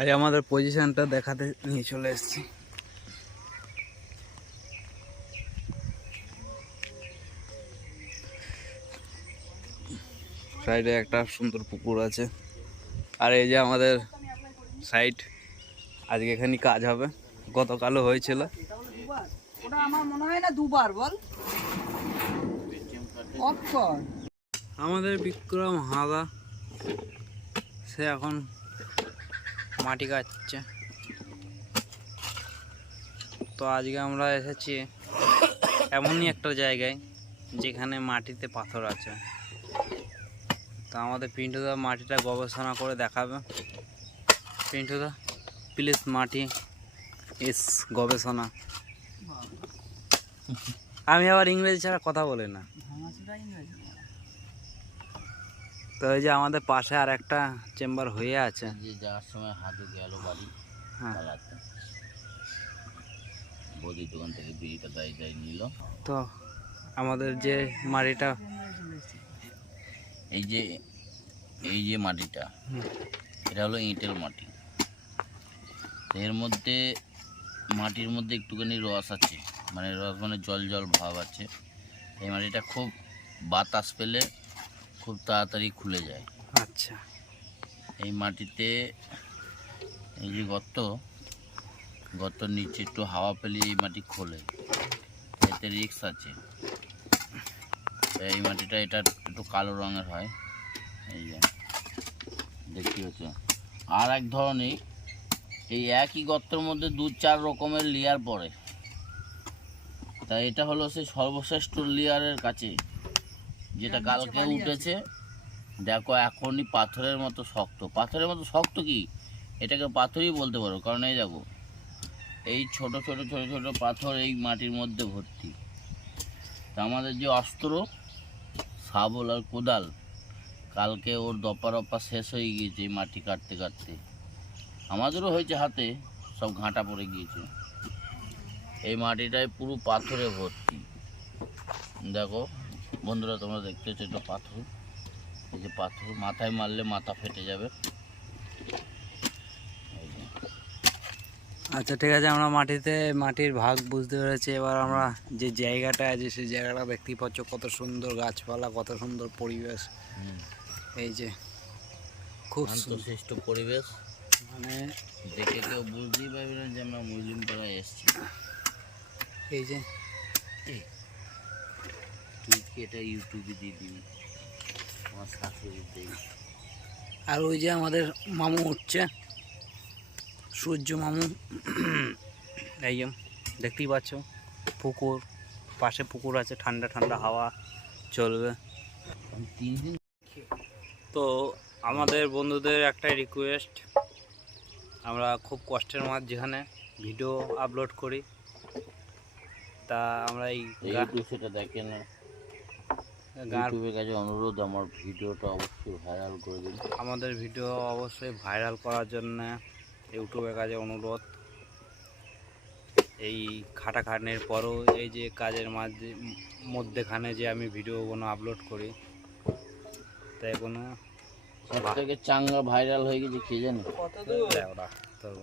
আজ আমাদের পজিশনটা দেখাতে নিয়ে চলে এসেছি। সাইডে একটা সুন্দর পুকুর আছে। আর এই যে আমাদের সাইড আজকে এখানে কাজ হবে। গতকালও হয়েছিল। ওটা আমার মনে হয় না দুবার বল। আমাদের বিক্রম হাদা সে এখন মাটি কাটছে। তো আজকে আমরা এসেছি এমনই একটা জায়গায় যেখানে মাটিতে পাথর আছে। তো আমাদের পিন্টুদা মাটিটা গবেষণা করে দেখাবে। পিন্টুদা প্লিজ মাটি এস গবেষণা। আমি আবার ইংরেজি ছাড়া কথা বলি না। ইংরেজি। তো এই যে আমাদের পাশে আর একটা চেম্বার হয়ে আছে। যে যাওয়ার সময় হাতে গেল বাড়ি হ্যাঁ। বৌদির দোকান থেকে বিড়িটা দাঁড়িয়ে দাঁড়িয়ে নিল। তো আমাদের যে মাটিটা এই যে এই যে মাটিটা এটা হলো ইঁটেল মাটি। এর মধ্যে মাটির মধ্যে একটুখানি রস আছে। মানে রস মানে জল জল ভাব আছে। এই মাটিটা খুব বাতাস পেলে খুব তাড়াতাড়ি খুলে যায়। আচ্ছা। এই মাটিতে এই যে গর্ত গর্তর নিচে একটু হাওয়া পেলে এই মাটি খোলে। এতে রিক্স আছে। এই মাটিটা এটা একটু কালো রঙের হয়। এই যে দেখতে হচ্ছে আর এক ধরনের এই একই গর্তের মধ্যে দু চার রকমের লেয়ার পড়ে। তা এটা হলো সেই সর্বশ্রেষ্ঠ লেয়ারের কাছে। যেটা কালকে উঠেছে দেখো এখনই পাথরের মতো শক্ত। পাথরের মতো শক্ত কি? এটাকে পাথরই বলতে পারো কারণ এই দেখো এই ছোট ছোট ছোট ছোট পাথর এই মাটির মধ্যে ভর্তি। তা আমাদের যে অস্ত্র শাবল আর কোদাল কালকে ওর দপা রপা শেষ হয়ে গিয়েছে এই মাটি কাটতে কাটতে। আমাদেরও হয়েছে হাতে সব ঘাঁটা পড়ে গিয়েছে। এই মাটিটায় পুরো পাথরে ভর্তি। দেখো বন্ধুরা তোমরা দেখতে হচ্ছে এটা পাথর। এই যে পাথর মাথায় মারলে মাথা ফেটে যাবে। আচ্ছা ঠিক আছে আমরা মাটিতে মাটির ভাগ বুঝতে পেরেছি। এবার আমরা যে জায়গাটা আছে সেই জায়গাটা দেখতেই পাচ্ছ কত সুন্দর গাছপালা কত সুন্দর পরিবেশ। এই যে খুব সুন্দর শান্তশিষ্ট পরিবেশ। মানে দেখে কেউ বুঝতেই পারবে না যে আমরা মুসলিম পাড়ায় এসেছি। এই যে তুই কি এটা ইউটিউবে দিয়ে দিবি। আমার শাশুড়ি দেবি আর ওই যে আমাদের মামু উঠছে। সূর্য মামু। এই যে দেখতেই পাচ্ছ পুকুর পাশে পুকুর আছে ঠান্ডা ঠান্ডা হাওয়া চলবে। তিন দিন তো আমাদের বন্ধুদের একটাই রিকোয়েস্ট আমরা খুব কষ্টের মাঝখানে ভিডিও আপলোড করি। তা আমরা এই সেটা দেখে না ইউটিউবের কাছে অনুরোধ আমার ভিডিওটা অবশ্যই ভাইরাল করে দিন। আমাদের ভিডিও অবশ্যই ভাইরাল করার জন্য ইউটিউবের কাছে অনুরোধ। এই খাটাখাটনির পরও এই যে কাজের মাঝে মধ্যেখানে যে আমি ভিডিওগুলো আপলোড করি তাই কোনো সব থেকে চাঙ্গা ভাইরাল হয়ে গেছে কে জানে? তোর